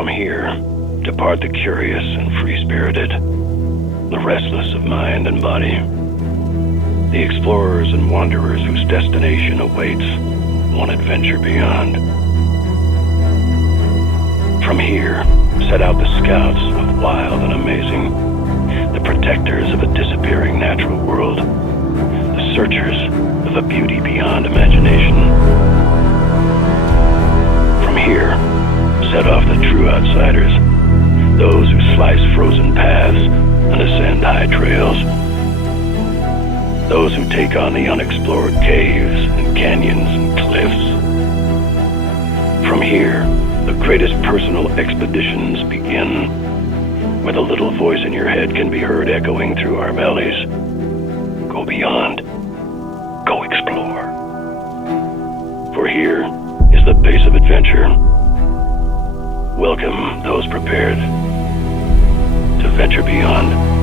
From here, depart the curious and free-spirited, the restless of mind and body, the explorers and wanderers whose destination awaits one adventure beyond. From here, set out the scouts of wild and amazing, the protectors of a disappearing natural world, the searchers of a beauty beyond imagination. From here, set off the true outsiders, those who slice frozen paths and ascend high trails, those who take on the unexplored caves and canyons and cliffs. From here, the greatest personal expeditions begin, where the little voice in your head can be heard echoing through our valleys. Go beyond. Go explore. For here is the base of adventure. Welcome those prepared to venture beyond.